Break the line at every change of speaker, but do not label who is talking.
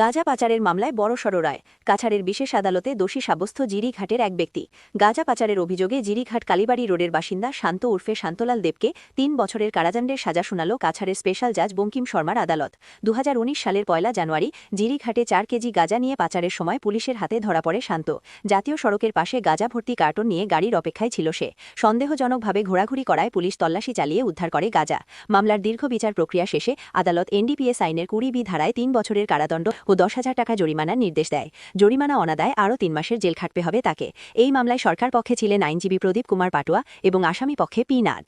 গাঁজা পাচারের মামলায় বড়সড় রায়। কাছাড়ের বিশেষ আদালতে দোষী সাব্যস্ত জিরিঘাটের এক ব্যক্তি। গাঁজা পাচারের অভিযোগে জিরিঘাট কালীবাড়ি রোডের বাসিন্দা শান্ত উর্ফে শান্তলাল দেবকে তিন বছরের কারাদণ্ডের সাজা শোনাল কাছাড়ের স্পেশাল জাজ বঙ্কিম শর্মার আদালত। দু হাজার উনিশ সালের পয়লা জানুয়ারি জিরিঘাটে চার কেজি গাঁজা নিয়ে পাচারের সময় পুলিশের হাতে ধরা পড়ে শান্ত। জাতীয় সড়কের পাশে গাঁজা ভর্তি কার্টন নিয়ে গাড়ির অপেক্ষায় ছিল সে। সন্দেহজনকভাবে ঘোরাঘুরি করায় পুলিশ তল্লাশি চালিয়ে উদ্ধার করে গাঁজা। মামলার দীর্ঘ বিচার প্রক্রিয়া শেষে আদালত এনডিপিএস আইনের কুড়ি বি ধারায় তিন বছরের কারাদণ্ড ও দশ হাজার টাকা জরিমানার নির্দেশ দেয়। জরিমানা অনাদায় আরও তিন মাসের জেল খাটতে হবে তাকে। এই মামলায় সরকার পক্ষে ছিলেন আইনজীবী প্রদীপ কুমার পাটোয়া এবং আসামি পক্ষে পি নাড